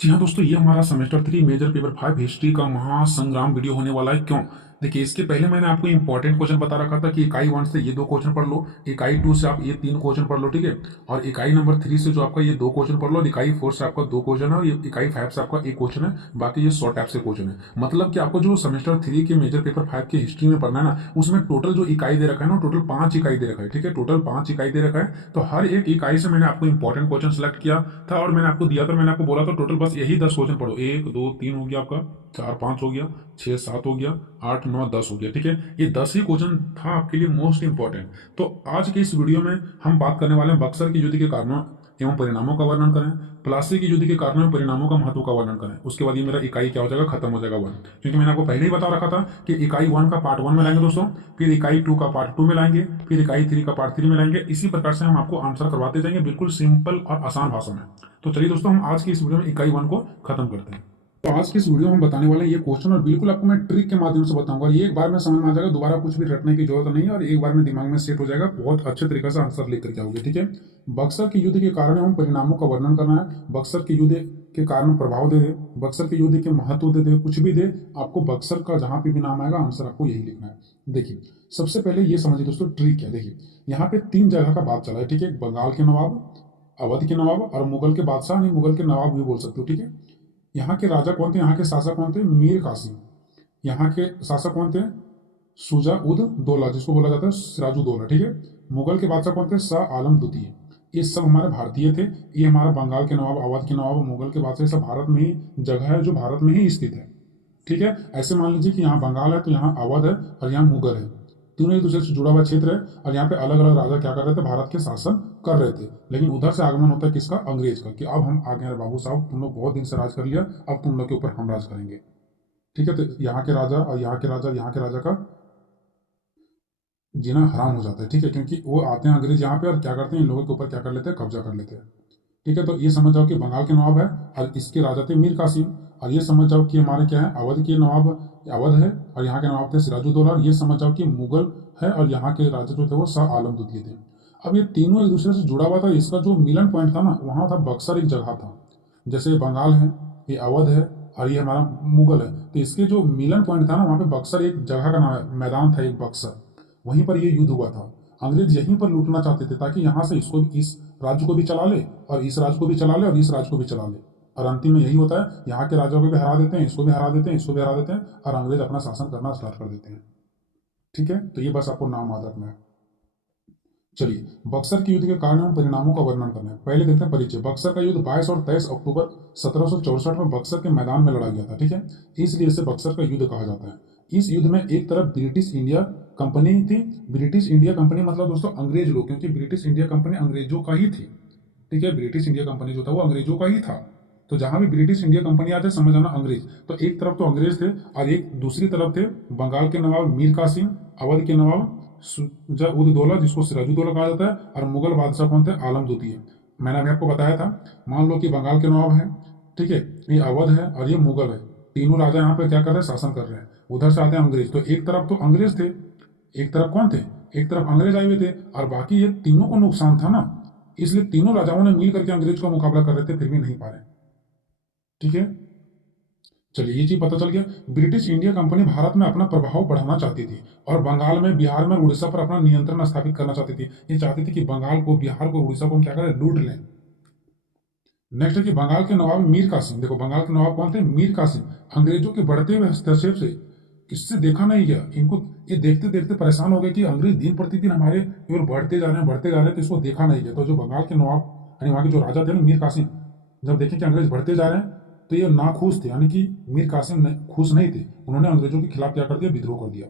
जी हाँ दोस्तों, ये हमारा सेमेस्टर 3 मेजर पेपर 5 हिस्ट्री का महासंग्राम वीडियो होने वाला है। क्यों? देखिए, इसके पहले मैंने आपको इंपॉर्टेंट क्वेश्चन बता रखा था कि इकाई 1 से ये 2 क्वेश्चन पढ़ लो, इकाई 2 से आप ये 3 क्वेश्चन पढ़ लो, ठीक है। और इकाई नंबर 3 से जो आपका ये 2 क्वेश्चन पढ़ लो, और इकाई 4 से आपका 2 क्वेश्चन है, और ये इकाई 5 से आपका 1 क्वेश्चन है। बाकी ये शॉर्ट टाइप से क्वेश्चन है। मतलब कि आपको जो सेमेस्टर 3 के मेजर पेपर 5 की हिस्ट्री में पढ़ना है ना, उसमें टोटल जो इकाई दे रखा है ना, टोटल 5 इकाई दे रखा है, ठीक है। टोटल 5 इकाई दे रखा है। तो हर एक इकाई से मैंने आपको इंपॉर्टेंट क्वेश्चन सेलेक्ट किया था और मैंने आपको दिया था। मैंने आपको बोला था टोटल बस यही 10 क्वेश्चन पढ़ो। 1 2 3 हो गया आपका, 4 5 हो गया, 6 7 हो गया, 8 9 10 हो गया, ठीक है। ये 10 ही क्वेश्चन था आपके लिए मोस्ट इंपॉर्टेंट। तो आज के इस वीडियो में हम बात करने वाले हैं बक्सर की युद्ध के कारणों एवं परिणामों का वर्णन करें, प्लासी की युद्ध के कारणों एवं परिणामों का महत्व का वर्णन करें। उसके बाद ये मेरा इकाई क्या हो जाएगा, खत्म हो जाएगा 1। क्योंकि मैंने आपको पहले ही बता रखा था कि इकाई 1 का पार्ट 1 में लाएंगे दोस्तों, फिर इकाई 2 का पार्ट 2 में लाएंगे, फिर इकाई 3 का पार्ट 3 में लाएंगे। इसी प्रकार से हम आपको आंसर करवाते जाएंगे, बिल्कुल सिंपल और आसान भाषा में। तो चलिए दोस्तों, हम आज की इस वीडियो में इकाई 1 को खत्म करते हैं। तो आज की इस वीडियो में हम बताने वाले हैं ये क्वेश्चन, और बिल्कुल आपको मैं ट्रिक के माध्यम से बताऊंगा, और ये एक बार में समझ में आ जाएगा, दोबारा कुछ भी रटने की जरूरत नहीं है, और एक बार में दिमाग में सेट हो जाएगा। बहुत अच्छे तरीके से आंसर लेकर के आओगे, ठीक है। बक्सर के युद्ध के कारण एवं परिणामों का वर्णन करना है। बक्सर के युद्ध के कारण प्रभाव दे दे, बक्सर के युद्ध के महत्व दे दे, कुछ भी दे, आपको बक्सर का जहां पे भी नाम आएगा आंसर आपको यही लिखना है। देखिए, सबसे पहले ये समझिए दोस्तों ट्रिक क्या। देखिए, यहाँ पे 3 जगह का बात चला है, ठीक है। बंगाल के नवाब, अवध के नवाब और मुगल के बादशाह, नहीं मुगल के नवाब भी बोल सकते हो, ठीक है। यहाँ के राजा कौन थे, यहाँ के शासक कौन थे, मीर कासिम। यहाँ के शासक कौन थे, शुजा उद दौला, जिसको बोला जाता है सिराजुद्दौला, ठीक है। मुगल के बादशाह कौन थे, शाह आलम द्वितीय। ये सब हमारे भारतीय थे। ये हमारा बंगाल के नवाब, अवध के नवाब, मुगल के बादशाह, सब भारत में ही जगह है, जो भारत में ही स्थित है, ठीक है। ऐसे मान लीजिए कि यहाँ बंगाल है तो यहाँ अवध है और यहाँ मुगल है। तीनों एक दूसरे से जुड़ा हुआ क्षेत्र है, और यहाँ पे अलग अलग राजा क्या कर रहे थे, भारत के शासन कर रहे थे। लेकिन उधर से आगमन होता है किसका, अंग्रेज का, कि अब हम आ गए हैं बाबू साहब, तुम लोग बहुत दिन से राज कर लिया, अब तुम लोग के ऊपर हम राज करेंगे, ठीक है। तो यहाँ के राजा और यहाँ के राजा, यहाँ के राजा का जीना हराम हो जाता है, ठीक है। क्योंकि वो आते हैं अंग्रेज यहाँ पे और क्या करते हैं, इन लोगों के ऊपर क्या कर लेते हैं, कब्जा कर लेते हैं, ठीक है। तो ये समझ जाओ कि बंगाल के नवाब है और इसके राजा थे मीर कासिम। और ये समझ जाओ कि हमारे क्या है, अवध के नवाब, अवध है और यहाँ के नवाब थे सिराजुद्दौला। ये समझ जाओ कि मुगल है और यहाँ के राजा जो थे वो शाह आलम द्वितीय थे। अब ये तीनों एक दूसरे से जुड़ा हुआ था। इसका जो मिलन पॉइंट था ना, वहाँ था बक्सर, एक जगह था। जैसे बंगाल है, ये अवध है और ये हमारा मुगल है, तो इसके जो मिलन पॉइंट था ना, वहाँ पे बक्सर एक जगह का नाम है, मैदान था एक बक्सर। वहीं पर ये युद्ध हुआ था। अंग्रेज यहीं पर लूटना चाहते थे ताकि यहाँ से इसको, इस राज्य को भी चला ले और इस राज्य को भी चला ले और इस राज्य को भी चला ले। और अंतिम में यही होता है, यहाँ के राजाओं को भी हरा देते हैं, इसको भी हरा देते हैं, इसको भी हरा देते हैं, और अंग्रेज अपना शासन करना स्टार्ट कर देते हैं, ठीक है। तो ये बस आपको नाम याद रखना है। चलिए, बक्सर के युद्ध के कारण एवं परिणामों का वर्णन करना है। पहले देखते हैं परिचय। बक्सर का युद्ध 22 और 23 अक्टूबर 1764 में बक्सर के मैदान में लड़ा गया था, ठीक है। इसलिए इसे बक्सर का युद्ध कहा जाता है। इस युद्ध में एक तरफ ब्रिटिश इंडिया कंपनी थी। ब्रिटिश इंडिया कंपनी मतलब दोस्तों अंग्रेज लोग, क्योंकि ब्रिटिश इंडिया कंपनी अंग्रेजों का ही थी, ठीक है। ब्रिटिश इंडिया कंपनी जो था वो अंग्रेजों का ही था। तो जहां भी ब्रिटिश इंडिया कंपनी आते समझ आना अंग्रेज। तो एक तरफ तो अंग्रेज थे और एक दूसरी तरफ थे बंगाल के नवाब मीर कासिम, अवध के नवाब शुजा उद दौला, जिसको सिराजुद्दौला कहा जाता है, और मुगल बादशाह कौन थे, आलम द्वितीय। मैंने अभी आपको बताया था। मान लो कि बंगाल के नवाब है, ठीक है, ये अवध है और ये मुगल है। तीनों राजा यहाँ पे क्या कर रहे हैं, शासन कर रहे हैं। उधर से आते हैं अंग्रेज। तो एक तरफ तो अंग्रेज थे, एक तरफ कौन थे, एक तरफ अंग्रेज आए हुए थे, और बाकी ये तीनों को नुकसान था ना, इसलिए तीनों राजाओं ने मिल करके अंग्रेज का मुकाबला कर रहे थे, फिर भी नहीं पा रहे, ठीक है। चलिए, ये चीज पता चल गया। ब्रिटिश इंडिया कंपनी भारत में अपना प्रभाव बढ़ाना चाहती थी और बंगाल में, बिहार में, उड़ीसा पर अपना नियंत्रण स्थापित करना चाहती थी। ये चाहती थी कि बंगाल को, बिहार को, उड़ीसा को क्या करें, लूट लें। नेक्स्ट है कि बंगाल के नवाब मीर कासिम। देखो, बंगाल के नवाब कौन थे, मीर कासिम। अंग्रेजों के बढ़ते हुए हस्तक्षेप से इससे देखा नहीं गया, इनको ये देखते देखते परेशान हो गए कि अंग्रेज दिन प्रतिदिन हमारे ओर बढ़ते जा रहे हैं, बढ़ते जा रहे हैं, तो इसको देखा नहीं गया। तो जो बंगाल के नवाब यानी वहाँ के जो राजा थे ना, मीर कासिम, जब देखे कि अंग्रेज बढ़ते जा रहे हैं तो ये नाखुश थे, यानी कि मीर कासिम खुश नहीं थे। उन्होंने अंग्रेजों के खिलाफ क्या कर दिया, विद्रोह कर दिया।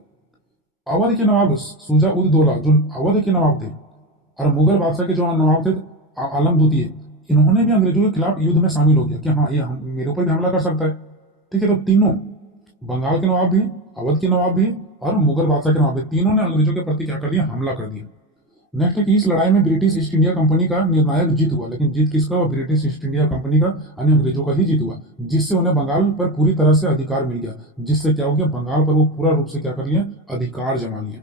अवध के नवाब शुजा उद दौला, जो अवध के नवाब थे, और मुगल बादशाह के जो नवाब थे आलम द्वितीय, इन्होंने भी अंग्रेजों के खिलाफ युद्ध में शामिल हो गया कि हाँ, ये मेरे ऊपर भी हमला कर सकता है, ठीक है। तो तीनों, बंगाल के नवाब भी, अवध के नवाब भी और मुगल बादशाह के नवाब भी, तीनों ने अंग्रेजों के प्रति क्या कर दिया, हमला कर दिया। नेक्स्ट है कि इस लड़ाई में ब्रिटिश ईस्ट इंडिया कंपनी का निर्णायक जीत हुआ। लेकिन जीत किसका हुआ, ब्रिटिश ईस्ट इंडिया कंपनी का, यानी अंग्रेजों का ही जीत हुआ, जिससे उन्हें बंगाल पर पूरी तरह से अधिकार मिल गया। जिससे क्या हो गया, बंगाल पर वो पूरा रूप से क्या कर लिया, अधिकार जमा लिया।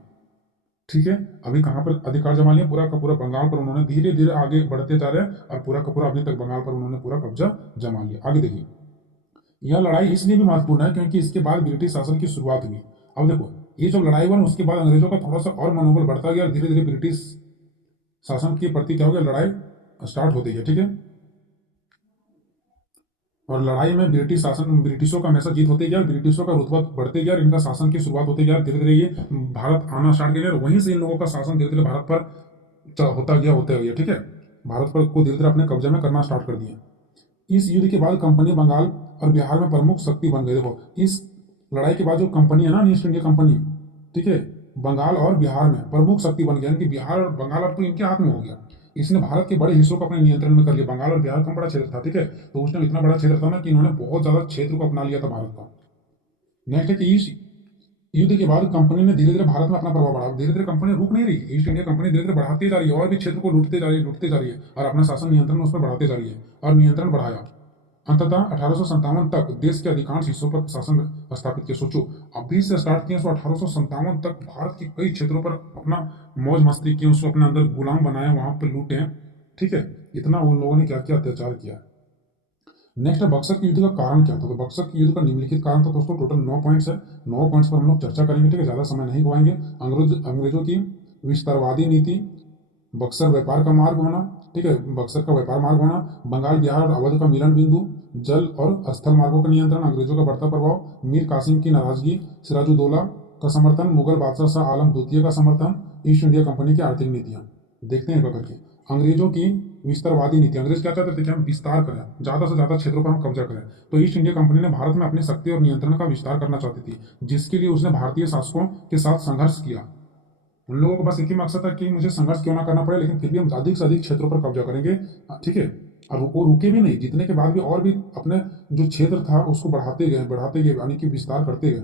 ठीक है, अभी कहाँ पर अधिकार जमा लिया, पूरा का पूरा बंगाल पर उन्होंने धीरे धीरे आगे बढ़ते जा रहे हैं और पूरा का पूरा अभी तक बंगाल पर उन्होंने पूरा कब्जा जमा लिया। आगे देखिए, यह लड़ाई इसलिए भी महत्वपूर्ण है क्योंकि इसके बाद ब्रिटिश शासन की शुरुआत हुई। अब देखो, ये जो लड़ाई हुआ उसके बाद अंग्रेजों का थोड़ा सा और मनोबल बढ़ता गया और धीरे धीरे ब्रिटिश शासन के प्रति क्या हो गया, लड़ाई स्टार्ट होती है। ठीक है, और लड़ाई में ब्रिटिश शासन, ब्रिटिशों का हमेशा जीत होते गया, ब्रिटिशों का रुतबा बढ़ते गया, इनका शासन की शुरुआत होते गया, धीरे धीरे ये भारत आना स्टार्ट किया और वहीं से इन लोगों का शासन धीरे धीरे भारत पर होता गया। ठीक है, भारत पर को धीरे धीरे अपने कब्जे में करना स्टार्ट कर दिया। इस युद्ध के बाद कंपनी बंगाल और बिहार में प्रमुख शक्ति बन गई। देखो, इस लड़ाई के बाद जो कंपनी है ना, ईस्ट इंडिया कंपनी, ठीक है, बंगाल और बिहार में प्रमुख शक्ति बन गया, यानी कि बिहार और बंगाल अब तो इनके हाथ में हो गया। इसने भारत के बड़े हिस्सों को अपने नियंत्रण में कर लिया। बंगाल और बिहार का बड़ा क्षेत्र था, ठीक है, तो उसने इतना बड़ा क्षेत्र था ना कि इन्होंने बहुत ज्यादा क्षेत्र को अपना लिया था भारत का। नेक्स्ट है कि इस युद्ध के बाद कंपनी ने धीरे धीरे भारत में अपना प्रभाव बढ़ाया। धीरे धीरे कंपनी रुक नहीं रही, ईस्ट इंडिया कंपनी धीरे धीरे बढ़ाती जा रही है और भी क्षेत्र को लूटते जा रही है और अपना शासन नियंत्रण उस पर बढ़ाते जा रही है और नियंत्रण बढ़ाया। अंततः 1857 तक देश के अधिकांश हिस्सों पर शासन स्थापित किया। सोचो, अभी से स्टार्ट किया, 1857 तक भारत के कई क्षेत्रों पर अपना मौज मस्ती की, उसको अपने अंदर गुलाम बनाया, वहां पर लूटे हैं। ठीक है, इतना उन लोगों ने क्या किया, अत्याचार किया। नेक्स्ट है बक्सर के युद्ध का कारण क्या था। तो बक्सर के युद्ध का निम्नलिखित कारण था दोस्तों, टोटल 9 पॉइंट्स है, 9 पॉइंट्स पर हम लोग चर्चा करेंगे। ठीक है, ज्यादा समय नहीं गवाएंगे। अंग्रेजों की विस्तारवादी नीति, बक्सर व्यापार का मार्ग होना, ठीक है, बक्सर का व्यापार मार्ग होना, बंगाल बिहार और अवध का मिलन बिंदु, जल और स्थल मार्गों का नियंत्रण, अंग्रेजों का बढ़ता प्रभाव, मीर कासिम की नाराजगी, सिराजुद्दौला का समर्थन, मुगल बादशाह शाह आलम द्वितीय का समर्थन, ईस्ट इंडिया कंपनी की आर्थिक नीतियां। देखते हैं करके अंग्रेजों की विस्तारवादी नीति। अंग्रेज क्या चाहते थे कि हम विस्तार करें, ज्यादा से ज्यादा क्षेत्रों पर हम कब्जा करें। तो ईस्ट इंडिया कंपनी ने भारत में अपनी शक्ति और नियंत्रण का विस्तार करना चाहती थी, जिसके लिए उसने भारतीय शासकों के साथ संघर्ष किया। उन लोगों को बस एक ही मकसद था कि मुझे संघर्ष क्यों ना करना पड़े, लेकिन फिर भी हम अधिक से अधिक क्षेत्रों पर कब्जा करेंगे। ठीक है, और वो रुके भी नहीं, जीतने के बाद भी और भी अपने जो क्षेत्र था उसको बढ़ाते गए, यानी कि विस्तार करते गए।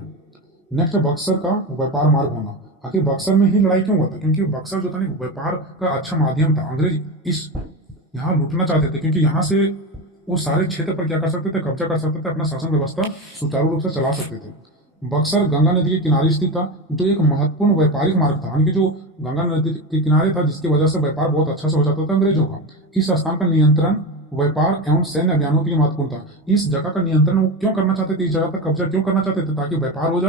नेक्स्ट है बक्सर का व्यापार मार्ग होना। आखिर बक्सर में ही लड़ाई क्यों हुआ था, क्योंकि बक्सर जो था ना व्यापार का अच्छा माध्यम था। अंग्रेज इस यहाँ लूटना चाहते थे क्योंकि यहाँ से वो सारे क्षेत्र पर क्या कर सकते थे, कब्जा कर सकते थे, अपना शासन व्यवस्था सुचारू रूप से चला सकते थे। बक्सर गंगा नदी के किनारे स्थित था, जो एक महत्वपूर्ण व्यापारिक मार्ग था, यानी कि जो गंगा नदी के किनारे था, जिसकी वजह से व्यापार बहुत अच्छा से हो जाता था अंग्रेजों का। इस स्थान का नियंत्रण व्यापार एवं सैन्य अभियानों के लिए महत्वपूर्ण था। इस जगह का नियंत्रण वो क्यों करना चाहते थे, इस जगह पर कब्जा क्यों करना चाहते थे, ताकि व्यापार हो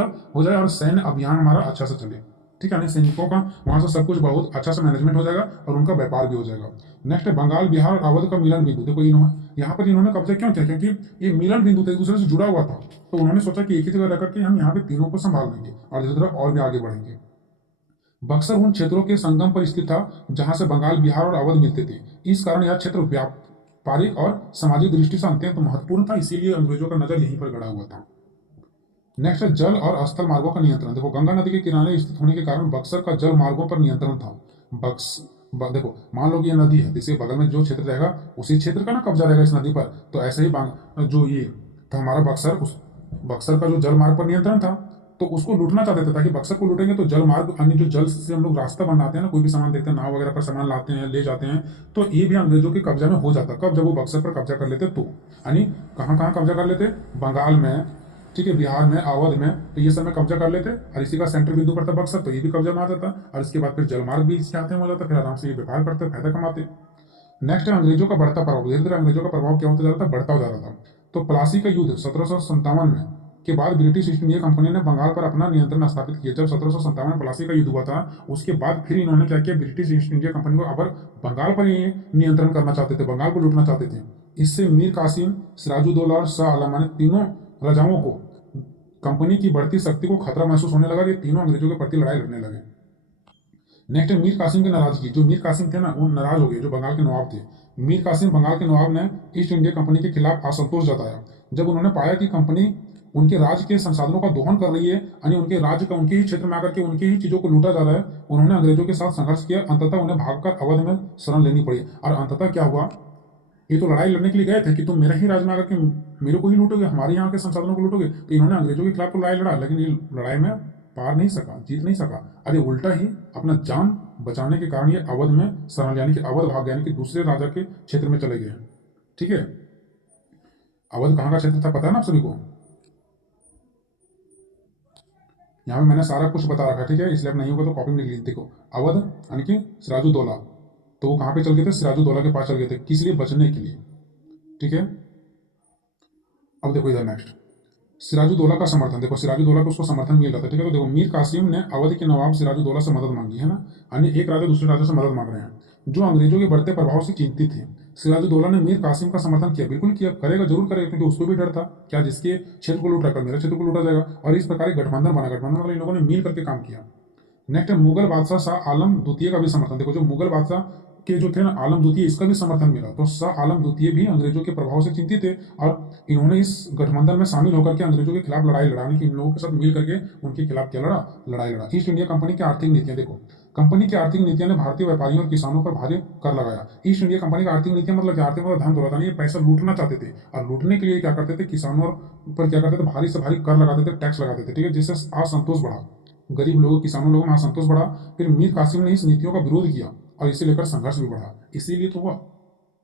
जाए और सैन्य अभियान हमारा अच्छा से चले। ठीक है, सैनिकों का वहां से सब कुछ बहुत अच्छा से मैनेजमेंट हो जाएगा और उनका व्यापार भी हो जाएगा। नेक्स्ट है बंगाल बिहार और अवध का मिलन बिंदु। देखो यहाँ पर इन्होंने कब्जा क्यों किया, क्योंकि ये मिलन बिंदु था, एक दूसरे से जुड़ा हुआ था। तो उन्होंने सोचा कि एक ही जगह रखकर के हम यहाँ पे तीनों को संभाल लेंगे और धीरे धीरे और भी आगे बढ़ेंगे। बक्सर उन क्षेत्रों के संगम पर स्थित था जहां से बंगाल बिहार और अवध मिलते थे। इस कारण यह क्षेत्र व्यापारिक और सामाजिक दृष्टि से अत्यंत महत्वपूर्ण था, इसीलिए अंग्रेजों का नजर यहीं पर गड़ा हुआ था। नेक्स्ट है जल और स्थल मार्गों का नियंत्रण। देखो, गंगा नदी के किनारे स्थित होने के कारण बक्सर का जल मार्गों पर नियंत्रण था। देखो, मान लो कि ये नदी है, जिसके बगल में जो क्षेत्र रहेगा उसी क्षेत्र का ना कब्जा रहेगा इस नदी पर। तो ऐसे ही जो ये था हमारा बक्सर, उस बक्सर का जो जल मार्ग पर नियंत्रण था, तो उसको लूटना चाहते थे, ताकि बक्सर को लूटेंगे तो जल मार्ग, यानी जो जल से हम लोग रास्ता बनाते हैं ना, कोई भी सामान देखते हैं, नाव वगैरह पर सामान लाते हैं, ले जाते हैं, तो ये भी अंग्रेजों के कब्जा में हो जाता। कब, जब वो बक्सर पर कब्जा कर लेते तो, यानी कहाँ कहाँ कब्जा कर लेते, बंगाल में, ठीक है, बिहार में, अवध में, तो ये सब में कब्जा कर लेते और इसी का सेंटर बिंदु पड़ता बक्सर, तो ये भी कब्जा में आ जाता और इसके बाद फिर जलमार्ग भी इसके हाथ में हो जाता, फिर आराम से ये व्यापार करते, फायदा कमाते। नेक्स्ट है अंग्रेजों का बढ़ता प्रभाव। धीरे धीरे अंग्रेजों का प्रभाव क्या होता जा रहा था, बढ़ता जा रहा था। तो प्लासी का युद्ध 1757 में के बाद ब्रिटिश ईस्ट इंडिया कंपनी ने बंगाल पर अपना नियंत्रण स्थापित किया। जब 1757 में प्लासी का युद्ध हुआ था, उसके बाद फिर इन्होंने क्या किया, ब्रिटिश ईस्ट इंडिया कंपनी को अब बंगाल पर ही नियंत्रण करना चाहते थे, बंगाल को लूटना चाहते थे। इससे मीर कासिम, सिराजुद्दौला और शाह आलम ने तीनों राजाओं को कंपनी की बढ़ती शक्ति को खतरा महसूस होने लगा, ये तीनों अंग्रेजों के प्रति लड़ाई लड़ने लगे। नेक्स्ट है मीर कासिम की नाराजगी। जो मीर कासिम थे ना, वो नाराज हो गए, जो बंगाल के नवाब थे। मीर कासिम बंगाल के नवाब ने ईस्ट इंडिया कंपनी के खिलाफ असंतोष जताया। जब उन्होंने पाया कि कंपनी उनके राज्य के संसाधनों का दोहन कर रही है, यानी उनके राज्य का, उनके ही क्षेत्र में आकर के उनकी ही चीजों को लूटा जा रहा है, उन्होंने अंग्रेजों के साथ संघर्ष किया। अंततः उन्हें भागकर अवध में शरण लेनी पड़ी। और अंततः क्या हुआ, ये तो लड़ाई लड़ने के लिए गए थे कि तुम मेरा ही राज में आकर के मेरे को ही लूटोगे, हमारे यहाँ के संसाधनों को लूटोगे, तो इन्होंने अंग्रेजों के खिलाफ तो लड़ाई लड़ा, लेकिन ये लड़ाई में पार नहीं सका, जीत नहीं सका। अरे उल्टा ही अपना जान बचाने के कारण ये अवध में शरण, यानी कि अवध भाग, यानी कि दूसरे राजा के क्षेत्र में चले गए। ठीक है, अवध कहाँ का क्षेत्र था पता है ना आप सभी को, यहाँ पे मैंने सारा कुछ बता रखा है, ठीक है, इसलिए अब नहीं होगा तो कॉपी में लिख लीजिए। देखो अवध यानी कि सिराजुद्दौला, तो वो कहाँ पे चल गए थे, सिराजुद्दौला के पास चल गए थे, किस लिए, बचने के लिए, ठीक है। अब देखो इधर नेक्स्ट, सिराजुद्दौला का समर्थन, देखो सिराजुद्दौला को उसको समर्थन मिल रहा था, ठीक है। तो देखो मीर कासिम ने अवध के नवाब सिराजुद्दौला से मदद मांगी है ना, यानी एक राजा दूसरे राजा से मदद मांग रहे हैं जो अंग्रेजों के बढ़ते प्रभाव से चिंतित थे। सिराजुद्दौला ने मीर कासिम का समर्थन किया, बिल्कुल किया, करेगा, जरूर करेगा, क्योंकि उसको भी डर था, क्या जिसके क्षेत्र को लूट रखा मेरा क्षेत्र को लूटा जाएगा, और इस प्रकार गठबंधन बना, गठबंधन मतलब इन लोगों ने मिल करके काम किया। नेक्स्ट है मुगल बादशाह शाह आलम द्वितीय का भी समर्थन, देखो जो मुगल बादशाह के जो थे ना आलम द्वितीय, इसका भी समर्थन मिला। तो शाह आलम द्वितीय भी अंग्रेजों के प्रभाव से चिंतित थे और इन्होंने इस गठबंधन में शामिल होकर के अंग्रेजों के खिलाफ लड़ाई लड़ा, कि इन लोगों के साथ मिल करके उनके खिलाफ क्या लड़ा, लड़ाई लड़ा। ईस्ट इंडिया कंपनी की आर्थिक नीतियां, देखो कंपनी की आर्थिक नीतियों ने भारतीय व्यापारियों और किसानों पर भारी कर लगाया। ईस्ट इंडिया कंपनी की आर्थिक नीतियां मतलब क्या, आर्थिक मतलब धन दौलत, ये पैसा लूटना चाहते थे, और लूटने के लिए क्या करते थे, किसानों पर क्या करते थे, भारी से भारी कर लगाते थे, टैक्स लगाते थे, ठीक है, जिससे असंतोष बढ़ा, गरीब लोगों, किसानों लोगों में असंतोष बढ़ा। फिर मीर कासिम ने इस नीतियों का विरोध किया और इसे लेकर संघर्ष भी बढ़ा, इसीलिए तो हुआ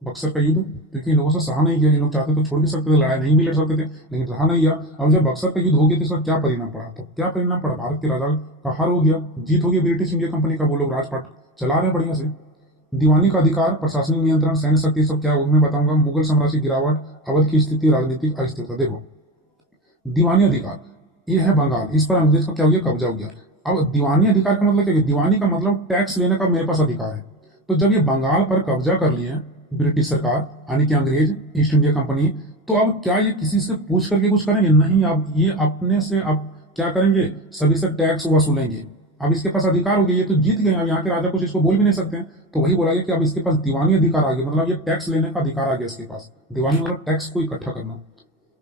बक्सर का युद्ध, क्योंकि इन लोगों से सहा नहीं किया। इन लोग चाहते तो छोड़ भी सकते थे, लड़ाई नहीं भी लड़ सकते थे, लेकिन रहा नहीं गया। अब जब बक्सर का युद्ध हो गया तो इसका क्या परिणाम पड़ा, तो क्या परिणाम पड़ा, भारत के राजा का हार हो गया, जीत हो गई ब्रिटिश इंडिया कंपनी का, वो लोग राजपाट चला रहे हैं बढ़िया से। दीवानी का अधिकार, प्रशासनिक नियंत्रण, सैन्य शक्ति, सब क्या उनमें बताऊंगा। मुगल साम्राज्य की गिरावट, अवध की स्थिति, राजनीतिक अस्थिरता। देखो दीवानी अधिकार, ये है बंगाल, इस पर अंग्रेज का क्या हो गया, कब्जा हो गया। अब दीवानी अधिकार का मतलब क्या है, दीवानी का मतलब टैक्स लेने का मेरे पास अधिकार है। तो जब ये बंगाल पर कब्जा कर लिए ब्रिटिश सरकार यानी कि अंग्रेज, ईस्ट इंडिया कंपनी, तो अब क्या ये किसी से पूछ करके कुछ करेंगे, नहीं, अब ये अपने से अब क्या करेंगे, सभी से टैक्स वसूलेंगे। अब इसके पास अधिकार हो गया, ये तो जीत गए, अब यहाँ के राजा कुछ इसको बोल भी नहीं सकते हैं। तो वही बोला गया कि अब इसके पास दीवानी अधिकार आ गया, मतलब ये टैक्स लेने का अधिकार आ गया इसके पास। दीवानी मतलब टैक्स को इकट्ठा करना।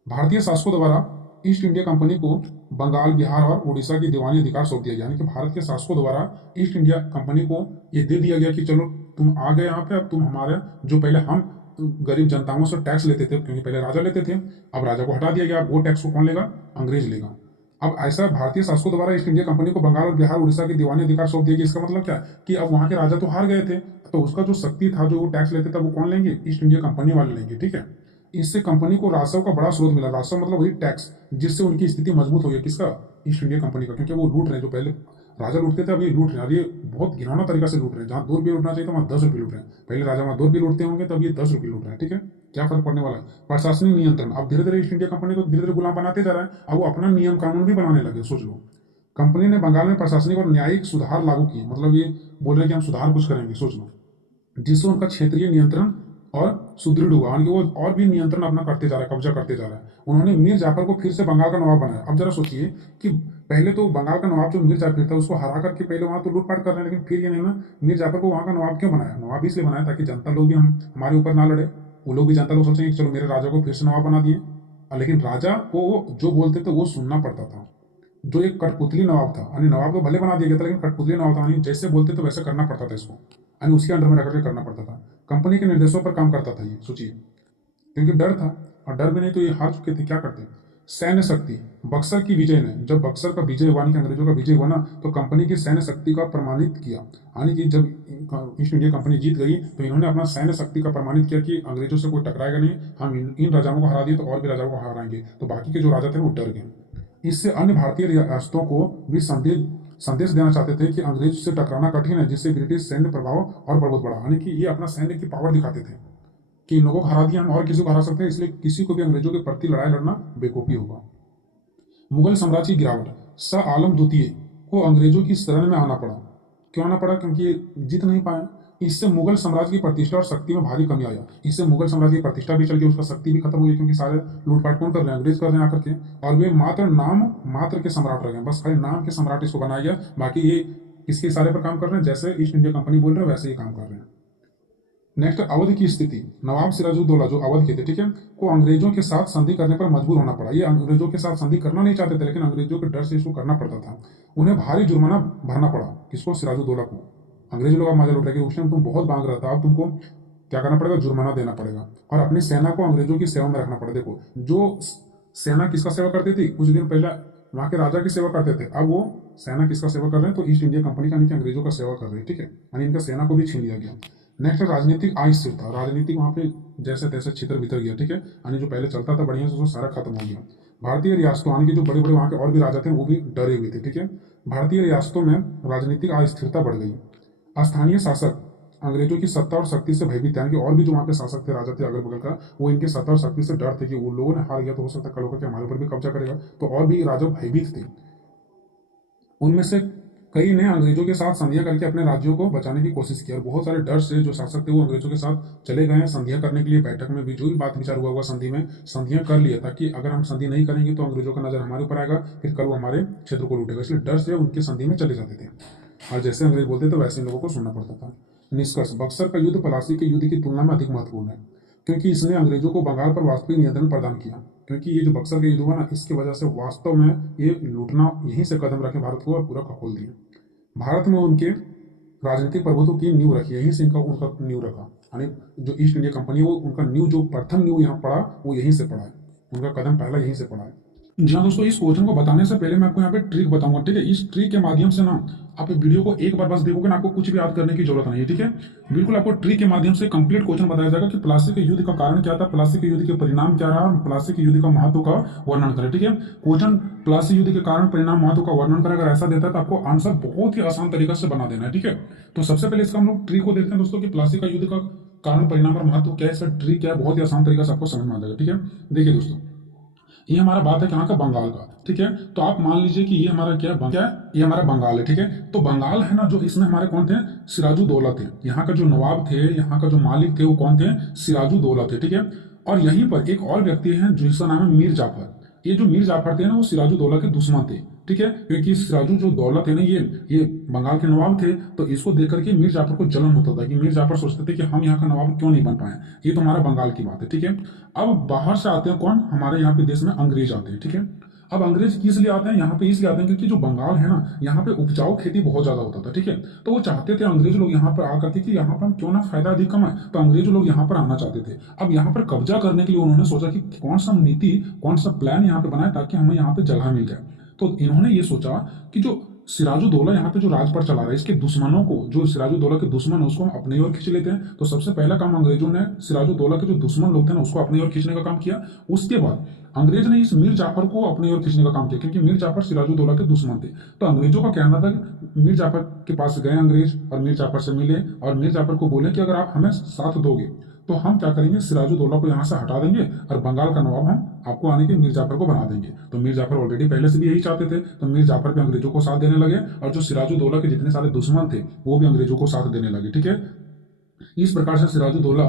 भारतीय शासकों द्वारा ईस्ट इंडिया कंपनी को बंगाल, बिहार और उड़ीसा की दीवानी अधिकार सौंप दिया गया, यानी कि भारत के शासकों द्वारा ईस्ट इंडिया कंपनी को ये दे दिया गया कि चलो तुम आ गए यहाँ पे, अब तुम हमारे, जो पहले हम गरीब जनताओं से टैक्स लेते थे, क्योंकि पहले राजा लेते थे, अब राजा को हटा दिया गया, अब वो टैक्स को कौन लेगा, अंग्रेज लेगा। अब ऐसा भारतीय शासकों द्वारा ईस्ट इंडिया कंपनी को बंगाल और बिहार उड़ीसा की दीवानी अधिकार सौंप दिया गया। इसका मतलब क्या, कि अब वहां के राजा तो हार गए थे, तो उसका जो शक्ति था, जो वो टैक्स लेते थे, वो कौन लेंगे, ईस्ट इंडिया कंपनी वाले लेंगे, ठीक है। इससे कंपनी को राजस्व का बड़ा स्रोत मिला, राजस्व मतलब वही टैक्स, जिससे उनकी स्थिति मजबूत हो गई, किसका, ईस्ट इंडिया कंपनी का, क्योंकि वो लूट रहे हैं, जो पहले राजा लूटते थे अब ये लूट रहे हैं, और ये बहुत घिनौना तरीका से लूट रहे हैं। जहां 2 रुपये लूटना चाहिए तो वहां 10 रुपये लूट रहे हैं। पहले राजा वहां 2 रुपये लूटते होंगे, तब ये 10 रुपये लूट रहे हैं, ठीक है। क्या फर्क पड़ने वाला है। प्रशासनिक नियंत्रण, अब धीरे धीरे ईस्ट इंडिया कंपनी को धीरे धीरे गुलाम बनाते जा रहा है, अब वो अपना नियम कानून भी बनाने लगे, सोच लो। कंपनी ने बंगाल में प्रशासनिक और न्यायिक सुधार लागू किए, मतलब ये बोल रहे हैं कि हम सुधार कुछ करेंगे, सोच लो, जिससे उनका क्षेत्रीय नियंत्रण और सुदृढ़ हुआ, यानी कि वो और भी नियंत्रण अपना करते जा रहा है, कब्जा करते जा रहा है। उन्होंने मीर जाफर को फिर से बंगाल का नवाब बनाया। अब जरा सोचिए कि पहले तो बंगाल का नवाब जो मीर जाफर था, उसको हरा करके पहले वहां तो लूटपाट कर रहे हैं, लेकिन फिर ये नहीं ना, मीर जाफर को वहां का नवाब क्यों बनाया, नवाब इसलिए बनाया ताकि जनता लोग भी हम हमारे ऊपर ना लड़े, वो लोग भी, जनता लोग सोचेंगे कि चलो मेरे राजा को फिर से नवाब बना दिए। लेकिन राजा को जो बोलते थे वो सुनना पड़ता था। जो एक कठपुतली नवाब था, यानी नवाब को भले बना दिया गया था, लेकिन कठपुतली नवाब था, यानी जैसे बोलते तो वैसे करना पड़ता था इसको, यानी उसके अंडर में रह करके करना पड़ता था। कंपनी के निर्देशों पर काम करता था ये, सोचिए, क्योंकि डर था, और डर भी नहीं तो ये हार चुके थे, क्या करते। सैन्य शक्ति, बक्सर की विजय ने, जब बक्सर का विजय हुआ, कि अंग्रेजों का विजय हुआ ना, तो कंपनी की सैन्य शक्ति का प्रमाणित किया, यानी कि जब ईस्ट इंडिया कंपनी जीत गई तो इन्होंने अपना सैन्य शक्ति का प्रमाणित किया कि अंग्रेजों से कोई टकराएगा नहीं, हम इन राजाओं को हरा दिए तो और भी राजाओं को हराएंगे, तो बाकी के जो राजा थे वो डर गए। इससे अन्य भारतीय रियासतों को भी संदेश देना चाहते थे कि अंग्रेज से टकराना कठिन है, जिससे ब्रिटिश सैन्य प्रभाव और बहुत बढ़ा, यानी कि ये अपना सैन्य की पावर दिखाते थे कि इन लोगों को हरा दिया हम और किसी को हरा सकते हैं, इसलिए किसी को भी अंग्रेजों के प्रति लड़ाई लड़ना बेवकूफी होगा। मुगल साम्राज्य की गिरावट, शाह आलम द्वितीय को अंग्रेजों की शरण में आना पड़ा। क्यों आना पड़ा, क्योंकि ये जीत नहीं पाए। इससे मुगल साम्राज्य की प्रतिष्ठा और शक्ति में भारी कमी आया। इससे मुगल साम्राज्य की प्रतिष्ठा भी चल गई, उसका शक्ति भी खत्म हो गई, क्योंकि सारे लूटपाट कौन कर रहे हैं, अंग्रेज कर रहे हैं आकर के, और वे मात्र नाम मात्र के सम्राट रह गए, बस खाली नाम के सम्राट इसको बनाया गया, बाकी ये किसके इशारे पर काम कर रहे हैं, जैसे ईस्ट इंडिया कंपनी बोल रहे हैं वैसे ही काम कर रहे हैं। नेक्स्ट, अवध की स्थिति, नवाब सिराजुद्दौला जो अवध के थे, ठीक है, को अंग्रेजों के साथ संधि करने पर मजबूर होना पड़ा। ये अंग्रेजों के साथ संधि करना नहीं चाहते थे, लेकिन अंग्रेजों के डर से इसको करना पड़ता था। उन्हें भारी जुर्माना भरना पड़ा, किसको, सिराजुद्दौला को। अंग्रेज लोग मजा लुट रहे कि उस टाइम तुम बहुत मांग रहा था, अब तुमको क्या करना पड़ेगा, जुर्माना देना पड़ेगा, और अपनी सेना को अंग्रेजों की सेवा में रखना पड़ा। देखो जो सेना किसका सेवा करती थी, कुछ दिन पहले वहां के राजा की सेवा करते थे, अब वो सेना किसका सेवा कर रहे हैं, तो ईस्ट इंडिया कंपनी का, यानी कि अंग्रेजों का सेवा कर रहे हैं, ठीक है, यानी इनका सेना को भी छीन लिया गया। नेक्स्ट, राजनीतिक अस्थिरता, राजनीतिक वहां पे जैसे तैसे छितर बितर गया, ठीक है, यानी जो पहले चलता था बढ़िया से वो सारा खत्म हो गया। भारतीय रियासतों यानी कि जो बड़े बड़े वहाँ के और भी राजा थे वो भी डरे हुए थे। ठीक है, भारतीय रियासतों में राजनीतिक अस्थिरता बढ़ गई। स्थानीय शासक अंग्रेजों की सत्ता और शक्ति से भयभीत थे, यानी कि और भी जो वहाँ के शासक थे, राजा थे अगल बगल का, वो इनके सत्ता और शक्ति से डर थे कि वो लोगों ने हार गया तो हो सकता है कल होकर के हमारे ऊपर भी कब्जा करेगा, तो और भी राजा भयभीत थे। उनमें से कई ने अंग्रेजों के साथ संधियां करके अपने राज्यों को बचाने की कोशिश की, और बहुत सारे डर से जो शासक थे वो अंग्रेजों के साथ चले गए हैं संधियां करने के लिए। बैठक में भी जो भी बात विचार हुआ हुआ संधि में संधियां कर लिए, ताकि अगर हम संधि नहीं करेंगे तो अंग्रेजों का नजर हमारे ऊपर आएगा, फिर कल वो हमारे क्षेत्र को लूटेगा, इसलिए डर से उनकी संधि में चले जाते थे और जैसे अंग्रेज बोलते थे वैसे इन लोगों को सुनना पड़ता था। निष्कर्ष, बक्सर का युद्ध प्लासी के युद्ध की तुलना में अधिक महत्वपूर्ण है, क्योंकि इसने अंग्रेजों को बंगाल पर वास्तविक नियंत्रण प्रदान किया। क्योंकि ये जो बक्सर का युद्ध हुआ ना, इसकी वजह से वास्तव में ये लूटना यहीं से कदम रखे भारत को और पूरा खखोल दिया। भारत में उनके राजनीतिक प्रभुत्व की नींव रखी, यहीं से इनका उनका नींव रखा, यानी जो ईस्ट इंडिया कंपनी है वो उनका नींव, जो प्रथम नींव यहाँ पड़ा वो यहीं से पड़ा है, उनका कदम पहला यहीं से पड़ा है। जी हाँ दोस्तों, इस क्वेश्चन को बताने से पहले मैं आपको यहाँ पे ट्रिक बताऊंगा। ठीक है, इस ट्रिक के माध्यम से ना आप वीडियो को एक बार बस देखोगे ना, आपको कुछ भी याद करने की जरूरत नहीं है। ठीक है, बिल्कुल आपको ट्रिक के माध्यम से कंप्लीट क्वेश्चन बताया जाएगा कि प्लासी के युद्ध का कारण क्या था, प्लासी के युद्ध के परिणाम क्या रहा, प्लासी के युद्ध का महत्व का वर्णन करें। ठीक है, क्वेश्चन प्लासी युद्ध के कारण परिणाम महत्व का वर्णन करें, अगर ऐसा देता है तो आपको आंसर बहुत ही आसान तरीके से बना देना है। ठीक है, तो सबसे पहले इसका हम लोग ट्रिक को देखते हैं दोस्तों कि प्लासी का युद्ध का कारण परिणाम और महत्व क्या है, इसका ट्रिक क्या है, बहुत ही आसान तरीका से आपको समझ में आ जाएगा। ठीक है, देखिए दोस्तों, ये हमारा बात है कहाँ का, बंगाल का। ठीक है, तो आप मान लीजिए कि ये हमारा क्या है, ये हमारा बंगाल है। ठीक है, तो बंगाल है ना, जो इसमें हमारे कौन थे, सिराजुद्दौला थे, यहाँ का जो नवाब थे, यहाँ का जो मालिक थे वो कौन थे, सिराजुद्दौला थे। ठीक है, और यहीं पर एक और व्यक्ति है जिसका नाम है मीर जाफर। ये जो मीर जाफर थे ना वो सिराजुद्दौला के दुश्मन थे। ठीक है, क्योंकि सिराजू जो दौला थे ना, ये बंगाल के नवाब थे, तो इसको देख करके मीर जाफर को जलन होता था कि मीर जाफर सोचते थे कि हम यहाँ का नवाब क्यों नहीं बन पाए, ये तो हमारा बंगाल की बात है। ठीक है, अब बाहर से आते हैं कौन, हमारे यहाँ पे देश में अंग्रेज आते हैं। ठीक है, अब अंग्रेज किस लिए आते हैं यहाँ पे, इसलिए आते हैं क्योंकि जो बंगाल है ना, यहाँ पे उपजाऊ खेती बहुत ज्यादा होता था। ठीक है, तो वो चाहते थे अंग्रेज लोग यहाँ पर आकर के कि यहाँ पर हम क्यों ना फायदा अधिक कमाए, तो अंग्रेज लोग यहाँ पर आना चाहते थे। अब यहाँ पर कब्जा करने के लिए उन्होंने सोचा कि कौन सा नीति, कौन सा प्लान यहाँ पे बनाए ताकि हमें यहाँ पे जगह मिल जाए। तो इन्होंने ये सोचा कि जो सिराजुद्दौला यहाँ पे जो राजपाट चला रहा है, इसके दुश्मनों को, जो सिराजुद्दौला के दुश्मन है उसको हम अपनी ओर खींच लेते हैं। तो सबसे पहला काम अंग्रेजों ने सिराजुद्दौला के जो दुश्मन लोग थे ना उसको अपनी ओर खींचने का काम किया। उसके बाद अंग्रेज ने इस मीर जाफर को अपनी ओर खींचने का काम किया, क्योंकि मीर जाफर सिराजुद्दौला के दुश्मन थे। तो अंग्रेजों का कहना था कि मीर जाफर के पास गए अंग्रेज और मीर जाफर से मिले और मीर जाफर को बोले कि अगर आप हमें साथ दोगे तो हम क्या करेंगे, सिराजुद्दौला को यहाँ से हटा देंगे और बंगाल का नवाब हम आपको आने के मीर जाफर को बना देंगे। तो मीर जाफर ऑलरेडी पहले से भी यही चाहते थे, तो मीर जाफर भी अंग्रेजों को साथ देने लगे और जो सिराजुद्दौला के जितने सारे दुश्मन थे वो भी अंग्रेजों को साथ देने लगे। ठीक है, इस प्रकार से सिराजुद्दौला